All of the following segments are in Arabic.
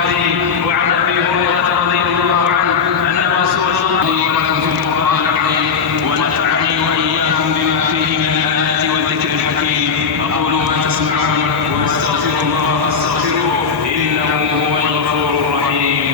عليه. وعن أبي هريرة رضي الله عنه أن رسول الله ولكم في القرآن العظيم ونفعني وإياكم بما فيه من الآيات والذكر الحكيم. أقول ما تسمعون وأستغفر الله فاستغفروه إنه هو الغفور الرحيم.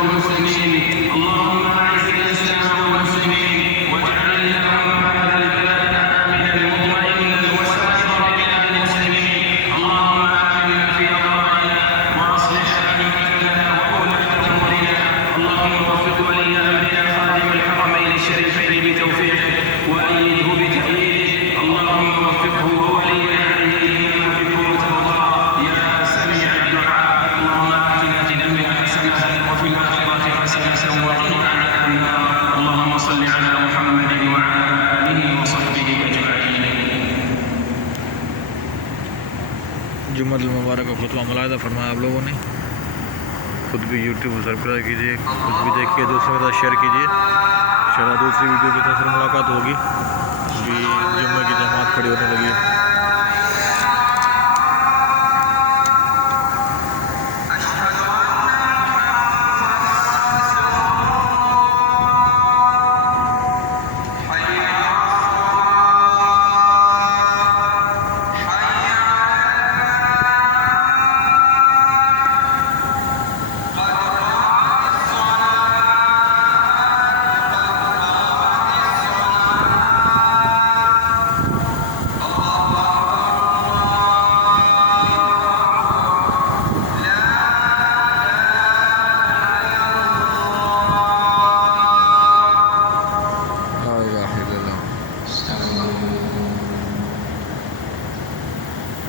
المسلمين اللهم أعز الإسلام والمسلمين واجعل اللهم هذا البلد آمنا مطمئنا وسائر بلاد المسلمين. اللهم آمنا في أوطاننا وأصلح أئمتنا وولاة أمورنا. اللهم وفق ولي أمرنا خادم الحرمين الشريفين بتوفيقه وأيده بتأييده. اللهم وفقه وولي عهدهما بكم وترضى يا سميع الدعاء. اللهم آتنا في الدنيا حسنة وفي الآخرة حسنة وقنا عذاب النار. اللهم صل على محمد وعلى آله وصحبه أجمعين. जुम्मतुल मुबारक का खुतबा मुलाहिज़ा फरमाया आप लोगों ने। खुद भी यूट्यूब सब्सक्राइब कीजिए, खुद भी देखिए, दूसरों के साथ शेयर कीजिए। इंशाअल्लाह दूसरी वीडियो के साथ फिर मुलाकात होगी। अभी जुम्मे की जमात खड़ी होने लगी है।